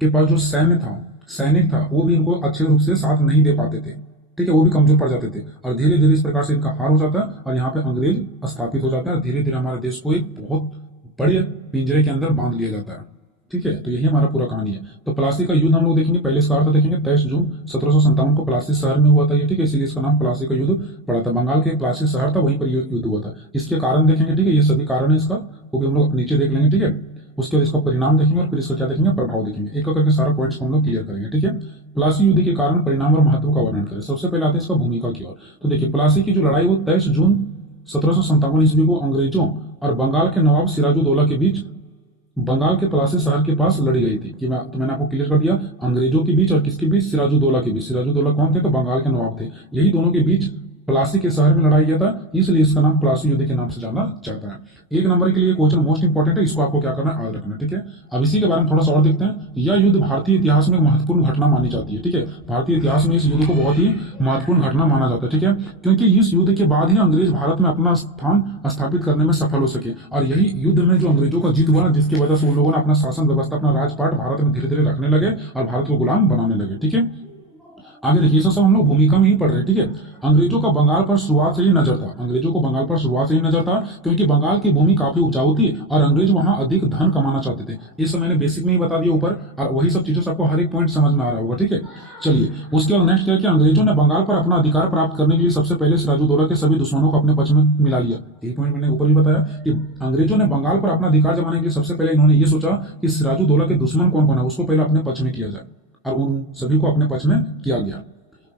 के पास जो सैनिक था वो भी इनको अच्छे रूप से साथ नहीं दे पाते थे। ठीक है, वो भी कमजोर पड़ जाते थे और धीरे धीरे इस प्रकार से इनका हार हो जाता है और यहाँ पे अंग्रेज स्थापित हो जाता है और धीरे धीरे हमारे देश को एक बहुत बड़े पिंजरे के अंदर बांध लिया जाता है। ठीक है, तो यही हमारा पूरा कहानी है। तो प्लासी का युद्ध हम लोग देखेंगे, पहले इसका अर्थ देखेंगे, 23 जून 1757 को प्लासी शहर में हुआ था ये। ठीक है, इसलिए इसका नाम प्लासी का युद्ध पड़ा था। बंगाल के प्लासी शहर था, वहीं पर युद्ध हुआ था। इसके कारण देखेंगे, ठीक है, ये सभी कारण है इसका, वो भी हम लोग नीचे देख लेंगे। ठीक है, उसके बाद इसका परिणाम देखेंगे और फिर इसका क्या देखेंगे, प्रभाव देखेंगे। एक करके सारा पॉइंट्स को हम लोग क्लियर करेंगे। ठीक है, प्लासी युद्ध के कारण, परिणाम और महत्व का वर्णन करें। सबसे पहले आते हैं इसका भूमिका की ओर। तो देखिए, प्लासी की जो लड़ाई वो 23 जून 1757 ईस्वी को अंग्रेजों और बंगाल के नवाब सिराजुद्दौला के बीच बंगाल के प्लासी शहर के पास लड़ी गई थी। कि मैंने आपको क्लियर कर दिया, अंग्रेजों के बीच और किसके बीच, सिराजुद्दौला के बीच। सिराजुद्दौला कौन थे, तो बंगाल के नवाब थे। यही दोनों के बीच प्लासी के शहर में लड़ाई किया था, इसलिए इसका नाम प्लासी युद्ध के नाम से जाना जाता है। एक नंबर के लिए क्वेश्चन मोस्ट इंपॉर्टेंट है, इसको आपको क्या करना है, याद रखना है। ठीक है, अब इसी के बारे में थोड़ा सा और देखते हैं। यह युद्ध भारतीय इतिहास में एक महत्वपूर्ण घटना मानी जाती है। ठीक है, भारतीय इतिहास में इस युद्ध को बहुत ही महत्वपूर्ण घटना माना जाता है। ठीक है, क्योंकि इस युद्ध के बाद ही अंग्रेज भारत में अपना स्थान स्थापित करने में सफल हो सके और यही युद्ध में जो अंग्रेजों का जीत हुआ ना, जिसकी वजह से उन लोगों ने अपना शासन व्यवस्था, अपना राजपाट भारत में धीरे धीरे रखने लगे और भारत को गुलाम बनाने लगे। ठीक है, आगे देखिए, सब हम लोग भूमिका में ही पढ़ रहे हैं। ठीक है, अंग्रेजों का बंगाल पर शुरुआत से ही नजर था। अंग्रेजों को बंगाल पर शुरुआत से ही नजर था, क्योंकि बंगाल की भूमि काफी उपजाऊ थी और अंग्रेज वहां अधिक धन कमाना चाहते थे। इस मैंने बेसिक में ही बता दिया ऊपर, और वही सब चीजों से आपको हर एक पॉइंट समझ में आ रहा होगा। ठीक है, चलिए उसके बाद नेक्स्ट क्या है कि अंग्रेजों ने बंगाल पर अपना अधिकार प्राप्त करने के लिए सबसे पहले सिराजुद्दौला के सभी दुश्मनों को अपने पक्ष में मिला लिया। यही पॉइंट मैंने ऊपर भी बताया कि अंग्रेजों ने बंगाल पर अपना अधिकार जमाने के लिए सबसे पहले इन्होंने ये सोचा कि सिराजुद्दौला के दुश्मन कौन कौन है उसको पहले अपने पक्ष में किया जाए, और उन सभी को अपने पक्ष में किया गया।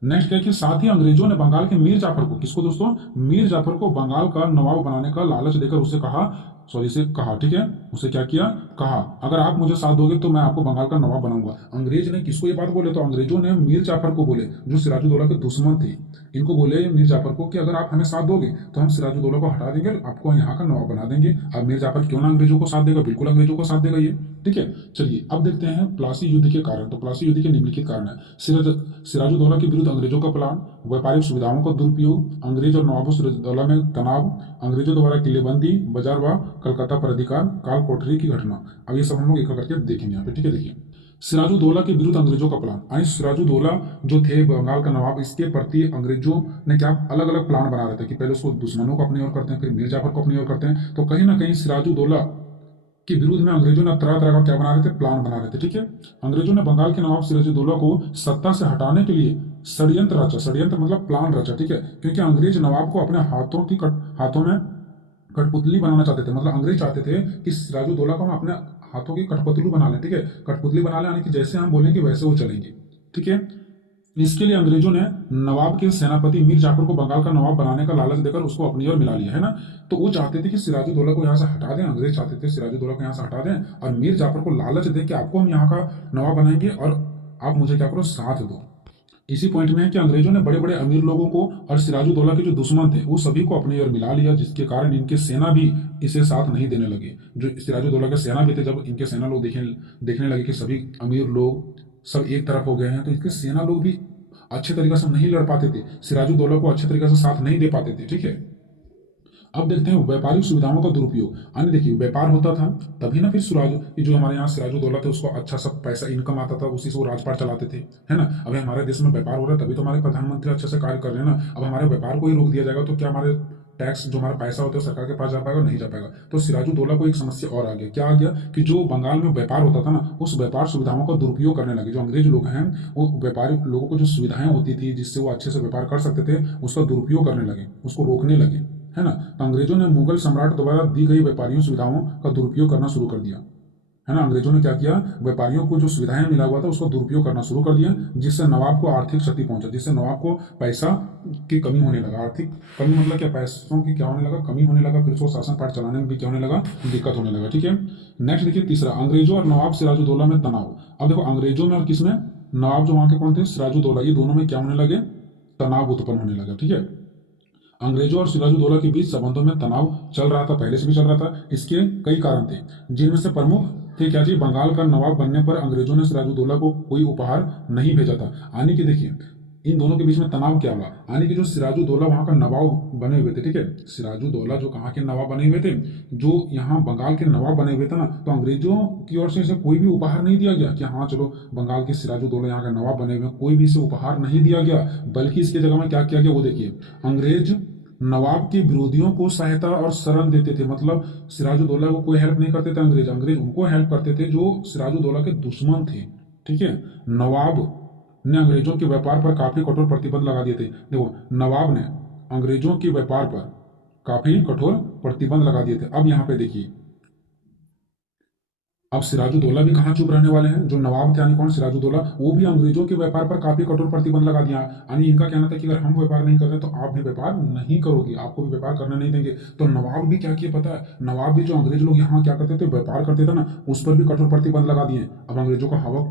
नेक्स्ट है कि साथ ही अंग्रेजों ने बंगाल के मीर जाफर को, किसको दोस्तों, मीर जाफर को बंगाल का नवाब बनाने का लालच देकर उसे कहा सॉरी से कहा, ठीक है, उसे क्या किया, कहा, अगर आप मुझे साथ दोगे तो मैं आपको बंगाल का नवाब बनाऊंगा। अंग्रेज ने किसको ये बात बोले, तो अंग्रेजों ने मीर जाफर को बोले, जो सिराजुद्दौला के दुश्मन थे। इनको बोले मीर जाफर को कि अगर आप हमें साथ दोगे तो हम सिराजुद्दौला को हटा देंगे, आपको यहाँ का नवाब बना देंगे। अब मीर जाफर क्यों ना अंग्रेजों को साथ देगा, बिल्कुल अंग्रेजों को साथ देगा ये, ठीक है। चलिए अब देखते हैं प्लासी युद्ध के कारण। तो प्लासी युद्ध के निम्नलिखित कारण है। सिराजुद्दौला के विरुद्ध अंग्रेजों का प्लान, व्यापारिक सुविधाओं का दुरुपयोग, अंग्रेज और नवाबों सिराजुद्दौला में तनाव, अंग्रेजों द्वारा किलेबंदी, बाजार व कलकत्ता पर अधिकार, काल कोठरी की घटना। अब ये सब हम लोग एक करके देखेंगे यहाँ पे, ठीक है। देखिए सिराजुद्दौला के विरुद्ध अंग्रेजों का प्लान, यानी सिराजुद्दौला जो थे बंगाल का नवाब, इसके प्रति अंग्रेजों ने क्या अलग अलग प्लान बना रहे थे कि पहले उसको दुश्मनों को अपनी ओर करते हैं, फिर मीर जाफर को अपनी ओर करते हैं। तो कहीं ना कहीं सिराजुद्दौला के विरुद्ध में अंग्रेजों ने तरह तरह का क्या बना रहे थे, प्लान बना रहे थे, ठीक है। अंग्रेजों ने बंगाल के नवाब सिराजुद्दौला को सत्ता से हटाने के लिए षड्यंत्र रचा, षड्यंत्र मतलब प्लान रचा, ठीक है। क्योंकि अंग्रेज नवाब को अपने हाथों में कठपुतली बनाना चाहते थे। मतलब अंग्रेज चाहते थे कि सिराजुद्दौला को हम अपने हाथों की कठपुतली बना लें, ठीक है। कठपुतली बना लें यानी कि जैसे हम बोलेंगे वैसे वो चलेंगे, ठीक है। इसके लिए अंग्रेजों ने नवाब के सेनापति मीर जाफर को बंगाल का नवाब बनाने का लालच देकर उसको अपनी ओर मिला लिया, है ना। तो वो चाहते थे कि सिराजुद्दौला को यहाँ से हटा दें, अंग्रेज चाहते थे सिराजुद्दौला को यहाँ से हटा दें और मीर जाफर को लालच दे कि आपको हम यहाँ का नवाब बनाएंगे और आप मुझे क्या करो, साथ दो। इसी पॉइंट में है कि अंग्रेजों ने बड़े बड़े अमीर लोगों को और सिराजुद्दौला के जो दुश्मन थे वो सभी को अपनी ओर मिला लिया, जिसके कारण इनके सेना भी इसे साथ नहीं देने लगे। जो सिराजुद्दौला के सेना भी थे, जब इनके सेना लोग देखने लगे कि सभी अमीर लोग सब एक तरफ हो गए हैं, तो इनके सेना लोग भी अच्छे तरीके से नहीं लड़ पाते थे, सिराजुद्दौला को अच्छे तरीके से साथ नहीं दे पाते थे, ठीक है। अब देखते हैं व्यापारिक सुविधाओं का दुरुपयोग। यानी देखिए व्यापार होता था तभी ना, फिर जो हमारे यहाँ सिराजुद्दौला थे उसको अच्छा सा पैसा इनकम आता था, उसी से वो राजपाट चलाते थे, है ना। अभी हमारे देश में व्यापार हो रहा है तभी तो हमारे प्रधानमंत्री अच्छे से कार्य कर रहे हैं ना। अब हमारे व्यापार को ही रोक दिया जाएगा तो क्या हमारे टैक्स जो हमारा पैसा होता है सरकार के पास जा पाएगा, नहीं जा पाएगा। तो सिराजुद्दौला को एक समस्या और आ गया, क्या आ गया कि जो बंगाल में व्यापार होता था ना, उस व्यापार सुविधाओं का दुरुपयोग करने लगे। जो अंग्रेज लोग हैं वो व्यापारी लोगों को जो सुविधाएं होती थी जिससे वो अच्छे से व्यापार कर सकते थे, उसका दुरुपयोग करने लगे, उसको रोकने लगे, है ना। तो अंग्रेजों ने मुगल सम्राट द्वारा दी गई व्यापारियों सुविधाओं का दुरुपयोग करना शुरू कर दिया, है ना। अंग्रेजों ने क्या किया, व्यापारियों को जो सुविधाएं मिला हुआ था उसका दुरुपयोग करना शुरू कर दिया, जिससे नवाब को आर्थिक क्षति पहुंचा, जिससे नवाब को पैसा की कमी होने लगा। आर्थिक कमी मतलब क्या, पैसों की क्या होने लगा, कमी होने लगा। फिर उसको शासन पाठ चलाने में भी क्या होने लगा, दिक्कत होने लगा, ठीक है। नेक्स्ट देखिए तीसरा, अंग्रेजों और नवाब सिराजुद्दौला में तनाव। अब देखो अंग्रेजों में और किसमें, नवाब जो वहां के कौन थे, सिराजुद्दौला, ये दोनों में क्या होने लगे, तनाव उत्पन्न होने लगा, ठीक है। अंग्रेजों और सिराजुद्दौला के बीच संबंधों में तनाव चल रहा था, पहले से भी चल रहा था। इसके कई कारण थे, जिनमें से प्रमुख थे क्या जी, बंगाल का नवाब बनने पर अंग्रेजों ने सिराजुद्दौला को कोई उपहार नहीं भेजा था। यानी कि देखिए इन दोनों के बीच में तनाव क्या हुआ, यानी कि जो सिराजुद्दौला वहां का नवाब बने हुए थे, ठीक है। सिराजुद्दौला जो कहाँ के नवाब बने हुए थे, जो यहाँ बंगाल के नवाब बने हुए थे ना, तो अंग्रेजों की ओर से इसे कोई भी उपहार नहीं दिया गया कि हाँ चलो बंगाल के सिराजुद्दौला यहाँ के नवाब बने हुए, कोई भी इसे उपहार नहीं दिया गया। बल्कि इसकी जगह में क्या किया गया वो देखिए, अंग्रेज नवाब के विरोधियों को सहायता और शरण देते थे। मतलब सिराजुद्दौला को कोई हेल्प नहीं करते थे अंग्रेज, अंग्रेज उनको हेल्प करते थे जो सिराजुद्दौला के दुश्मन थे, ठीक है। नवाब ने अंग्रेजों के व्यापार पर काफी कठोर प्रतिबंध लगा दिए थे। देखो नवाब ने अंग्रेजों के व्यापार पर काफी कठोर प्रतिबंध लगा दिए थे। अब यहां पे देखिए, अब सिराजुद्दौला भी कहाँ चुप रहने वाले हैं, जो नवाब थे यानी कौन, सिराजुद्दौला, वो भी अंग्रेजों के व्यापार पर काफी कठोर प्रतिबंध लगा दिया। यानी इनका कहना था कि अगर हम व्यापार नहीं कर रहे तो आप भी व्यापार नहीं करोगे, आपको भी व्यापार करने नहीं देंगे। तो नवाब भी क्या किए पता है, नवाब भी जो अंग्रेज लोग यहाँ क्या करते थे, व्यापार करते थे ना, उस पर भी कठोर प्रतिबंध लगा दिए। अब अंग्रेजों का हवा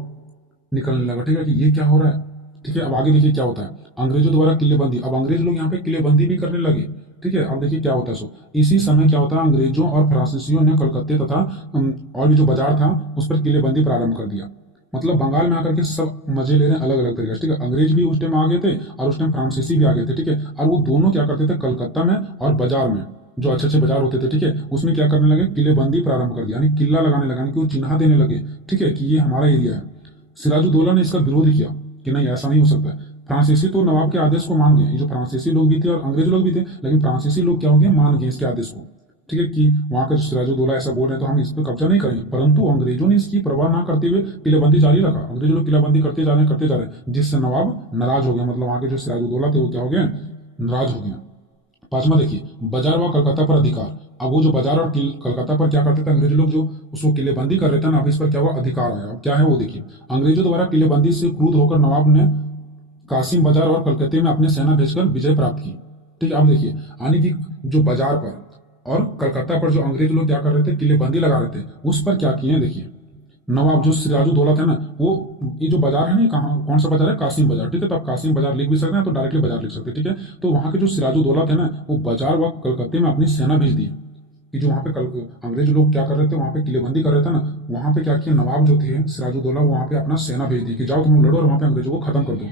निकलने लगा, ठीक है, कि ये क्या हो रहा है, ठीक है। अब आगे देखिए क्या होता है, अंग्रेजों द्वारा किलेबंदी। अब अंग्रेज लोग यहाँ पे किलेबंदी भी करने लगे, ठीक है। अब देखिए क्या होता है सो, इसी समय क्या होता है, अंग्रेजों और फ्रांसीसियों ने कलकत्ते तथा और भी जो बाजार था उस पर किलेबंदी प्रारंभ कर दिया। मतलब बंगाल में आकर के सब मजे ले रहे हैं अलग अलग तरीके से, ठीक है। अंग्रेज भी उस टाइम आ गए थे और उस टाइम फ्रांसीसी भी आ गए थे, ठीक है। और वो दोनों क्या करते थे, कलकत्ता में और बाजार में जो अच्छे अच्छे बाजार होते थे, ठीक है, उसमें क्या करने लगे, किलेबंदी प्रारंभ कर दिया, यानी किला लगाने लगा, कि वो चिन्ह देने लगे, ठीक है, कि ये हमारा एरिया है। सिराजुद्दौला ने इसका विरोध किया कि नहीं ऐसा नहीं हो सकता है। फ्रांसीसी तो नवाब के आदेश को मान गए, जो फ्रांसीसी लोग भी थे और अंग्रेज लोग भी थे, लेकिन फ्रांसीसी लोग क्या हो गए, मान गए इसके आदेश को, ठीक है, कि वहां का सिराजुद्दौला ऐसा बोल रहे हैं तो हम इस पर कब्जा नहीं करेंगे। परंतु अंग्रेजों ने इसकी परवाह ना करते हुए किलेबंदी जारी रखा। अंग्रेज लोग किलेबंदी करते जा रहे हैं, जिससे नवाब नाराज हो गया। मतलब वहां के जो सिराजुद्दौला थे वो क्या हो गए, नाराज हो गए। पांचवा देखिए, बाजार व कलकत्ता पर अधिकार। अब वो जो बाजार और कलकत्ता पर क्या करते थे अंग्रेज लोग, जो उसको किलेबंदी कर रहे थे ना, अब इस पर क्या हुआ, अधिकार आया। अब क्या है वो देखिए, अंग्रेजों द्वारा किलेबंदी से क्रुद्ध होकर नवाब ने कासिम बाजार और कलकत्ते में अपनी सेना भेजकर विजय प्राप्त की, ठीक है। अब देखिए, यानी कि जो बाजार पर और कलकत्ता पर जो अंग्रेज लोग क्या कर रहे थे, किलेबंदी लगा रहे थे, उस पर क्या किए हैं देखिए। नवाब जो सिराजुद्दौला थे ना, वो ये जो बाजार है ना, कहाँ कौन सा बाजार है, कासिम बाजार, ठीक है। तो आप कासिम बाजार लिख भी सकते हैं, तो डायरेक्टली बाजार लिख सकते हैं, ठीक है। तो वहाँ के जो सिराजुद्दौला थे ना, वो बाजार व कलकत्ते में अपनी सेना भेज दी कि जो वहाँ पे अंग्रेज लोग क्या कर रहे थे, वहाँ पे किलेबंदी कर रहे थे ना, वहाँ पे क्या किया, नवाब जो थे सिराजुद्दौला, वहाँ पे अपना सेना भेज दी कि जाओ तुम लड़ो और वहाँ पे अंग्रेजों को खत्म कर दो।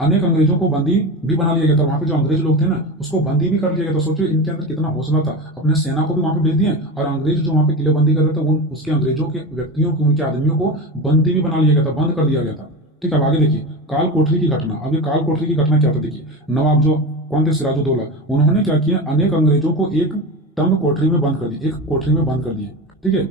अनेक अंग्रेजों को बंदी भी बना लिया गया था, वहाँ पे जो अंग्रेज लोग थे ना, उसको बंदी भी कर लिया गया। तो सोचो इनके अंदर कितना हौसला था, अपने सेना को भी वहाँ पे भेज दिए, और अंग्रेज जो वहाँ पे किलेबंदी कर रहे थे उसके अंग्रेजों के व्यक्तियों को, उनके आदमियों को बंदी भी बना लिया गया था, बंद कर दिया गया था, ठीक है। अब आगे देखिए काल कोठरी की घटना। अब ये काल कोठरी की घटना क्या था देखिए। नवाब जो कौन थे, सिराजुद्दौला, उन्होंने क्या किया, अनेक अंग्रेजों को एक तंग कोठरी में बंद कर दिए, एक कोठरी में बंद कर दिए, ठीक है।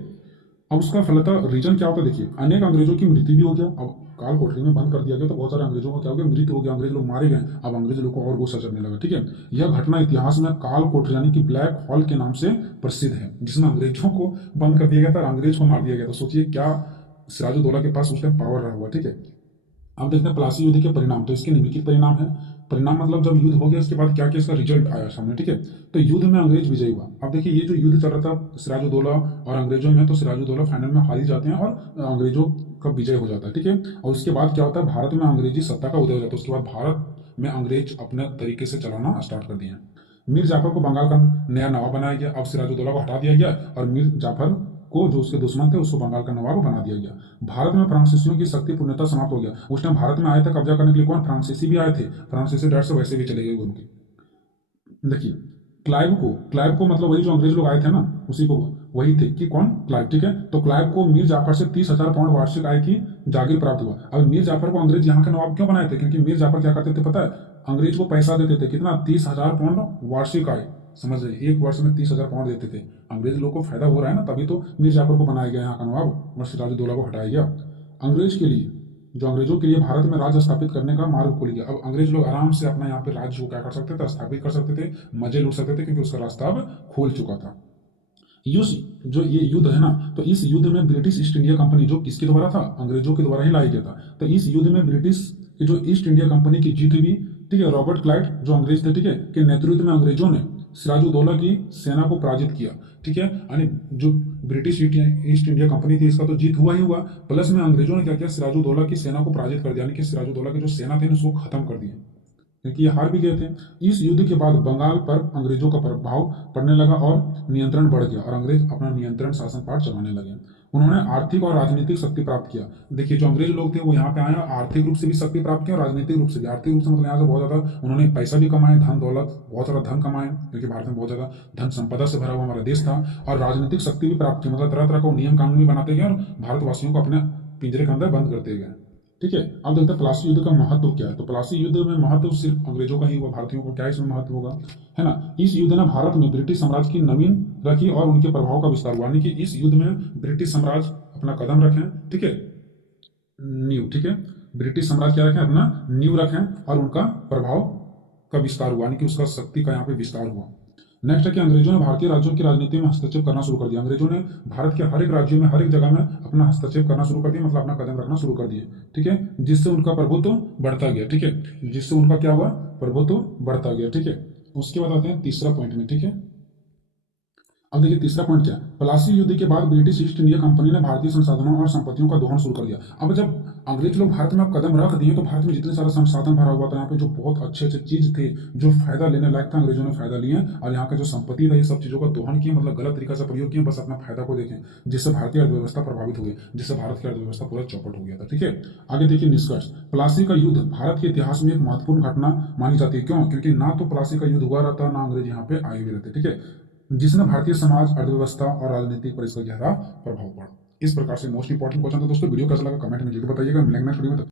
अब उसका फलतः रीजन क्या होता है देखिए, अनेक अंग्रेजों की मृत्यु भी हो गया। अब काल कोठरी में बंद कर दिया गया तो बहुत सारे अंग्रेजों का क्या हो गया, मृत्यु हो गया, अंग्रेज लोग मारे गए। अब अंग्रेज लोग को और गुस्सा चढ़ने लगा, ठीक है। यह घटना इतिहास में काल कोठरी यानी कि ब्लैक हॉल के नाम से प्रसिद्ध है, जिसमें अंग्रेजों को बंद कर दिया गया था और अंग्रेज को मार दिया गया था। सोचिए क्या सिराजुद्दौला के पास उस टाइम पावर रहा हुआ, ठीक है। अब देखते हैं प्लासी युद्ध के परिणाम। तो इसके निम्नलिखित परिणाम है। परिणाम मतलब जब युद्ध हो गया इसके बाद क्या क्या इसका रिजल्ट आया सामने, ठीक है। तो युद्ध में अंग्रेज विजयी हुआ। अब देखिए ये जो युद्ध चल रहा था सिराजुद्दौला और अंग्रेजों में, तो सिराजुद्दौला फाइनल में हार ही जाते हैं और अंग्रेजों का विजय हो जाता है, ठीक है। और उसके बाद क्या होता है, भारत में अंग्रेजी सत्ता का उदय हो जाता है। उसके बाद भारत में अंग्रेज अपने तरीके से चलाना स्टार्ट कर दिए हैं। मीर जाफर को बंगाल का नया नवाब बनाया गया। अब सिराजुद्दौला को हटा दिया गया और मीर जाफर को जो उसके दुश्मन थे उसको बंगाल का नवाब बना दिया गया। भारत में फ्रांसीसियों की शक्ति पूर्णतः समाप्त हो गया। उस टाइम भारत में आए थे कब्जा करने के लिए कौन, फ्रांसीसी भी आए थे। फ्रांसीसी डर से वैसे भी चले गए उनकी। देखिए क्लाइव को मतलब वही जो अंग्रेज लोग आए थे ना, उसी को वही थे कि कौन, क्लाइव, ठीक है। तो क्लाइव को मीर जाफर से 30,000 पाउंड वार्षिक आय की जागीर प्राप्त हुआ। अब मीर जाफर को अंग्रेज यहाँ के नवाब क्यों बनाए थे, क्योंकि मीर जाफर क्या करते थे पता है, अंग्रेज को पैसा देते थे, कितना, 30,000 पाउंड वार्षिक आय। समझ रहे, एक वर्ष में 30,000 पाउंड देते थे। अंग्रेज लोग को फायदा हो रहा है ना, तभी तो मीर जाफर को बनाया गया यहाँ का नवाब और सिराजुद्दौला को हटाया गया। अंग्रेजों के लिए भारत में राज्य स्थापित करने का मार्ग खुल गया। अब अंग्रेज लोग आराम से अपना यहाँ पे राज्य को क्या कर सकते थे, स्थापित कर सकते थे, मजे लूट सकते थे, क्योंकि उसका रास्ता अब खुल चुका था। जो ये युद्ध है ना, तो इस युद्ध में ब्रिटिश ईस्ट इंडिया कंपनी, जो किसके द्वारा था, अंग्रेजों के द्वारा ही लाया गया था। तो इस युद्ध में ब्रिटिश की जो ईस्ट इंडिया कंपनी की जीत हुई, ठीक है। रॉबर्ट क्लाइव जो अंग्रेज थे, ठीक है, के नेतृत्व में अंग्रेजों ने सिराजुद्दौला की सेना को पराजित किया, ठीक है। यानी जो ब्रिटिश ईस्ट इंडिया कंपनी थी इसका तो जीत हुआ ही हुआ, प्लस में अंग्रेजों ने क्या किया, सिराजुद्दौला की सेना को पराजित कर दिया, यानी कि सिराजुद्दौला की जो सेना थी उसको खत्म कर दिया, क्योंकि ये हार भी गए थे। इस युद्ध के बाद बंगाल पर अंग्रेजों का प्रभाव पड़ने लगा और नियंत्रण बढ़ गया और अंग्रेज अपना नियंत्रण शासन पाठ चलाने लगे। उन्होंने आर्थिक और राजनीतिक शक्ति प्राप्त किया। देखिए जो अंग्रेज लोग थे वो यहाँ पे आए, आर्थिक रूप से भी शक्ति प्राप्त किया और राजनीतिक रूप से भी। आर्थिक रूप से मतलब यहाँ से बहुत ज्यादा उन्होंने पैसा भी कमाए, धन दौलत, बहुत सारा धन कमाए, क्योंकि भारत में बहुत ज्यादा धन संपदा से भरा हुआ हमारा देश था। और राजनीतिक शक्ति भी प्राप्त की, मतलब तरह तरह का नियम कानून भी बनाते गए और भारतवासियों को अपने पिंजरे के अंदर बंद करते गए, ठीक है। अब देखते हैं प्लासी युद्ध का महत्व क्या है। तो प्लासी युद्ध में महत्व सिर्फ अंग्रेजों का ही हुआ, भारतीयों को क्या इसमें महत्व होगा, है ना। इस युद्ध ने भारत में ब्रिटिश साम्राज्य की नवीन रखी और उनके प्रभाव का विस्तार हुआ, यानी कि इस युद्ध में ब्रिटिश साम्राज्य अपना कदम रखें, ठीक है, नींव, ठीक है। ब्रिटिश साम्राज्य क्या रखें, अपना नींव रखें और उनका प्रभाव का विस्तार हुआ, यानी कि उसका शक्ति का यहाँ पे विस्तार हुआ। नेक्स्ट है कि अंग्रेजों ने भारतीय राज्यों की राजनीति में हस्तक्षेप करना शुरू कर दिया। अंग्रेजों ने भारत के हर एक राज्यों में, हर एक जगह में अपना हस्तक्षेप करना शुरू कर दिया, मतलब अपना कदम रखना शुरू कर दिए, ठीक है, जिससे उनका प्रभुत्व बढ़ता गया, ठीक है, जिससे उनका क्या हुआ, प्रभुत्व बढ़ता गया, ठीक है। उसके बाद आते हैं तीसरा पॉइंट में, ठीक है। अब देखिए तीसरा पॉइंट क्या है, प्लासी युद्ध के बाद ब्रिटिश ईस्ट इंडिया कंपनी ने भारतीय संसाधनों और संपत्तियों का दोहन शुरू कर दिया। अब जब अंग्रेज लोग भारत में कदम रख दिए तो भारत में जितने सारे संसाधन भरा हुआ था, यहाँ पे जो बहुत अच्छे अच्छे चीज थे जो फायदा लेने लायक था, अंग्रेजों ने फायदा लिए और यहाँ का जो संपत्ति था ये सब चीजों का दोहन किया, मतलब गलत तरीका से प्रयोग किया, बस अपना फायदा को देखें, जिससे भारतीय अर्थव्यवस्था प्रभावित हुई, जिससे भारत की अर्थव्यवस्था पूरा चौपट हो गया था, ठीक है। आगे देखिए निष्कर्ष, प्लासी का युद्ध भारत के इतिहास में एक महत्वपूर्ण घटना मानी जाती है। क्यों, क्योंकि ना तो प्लासी का युद्ध हुआ रहता, ना अंग्रेज यहाँ पे आए हुए रहते, ठीक है, जिसने भारतीय समाज, अर्थव्यवस्था और राजनीति पर इसका गहरा प्रभाव पड़ा। इस प्रकार से मोस्ट इंपॉर्टेंट क्वेश्चन था दोस्तों। वीडियो कैसा लगा कमेंट में जरूर बताइएगा। मिलेंगे नेक्स्ट वीडियो में।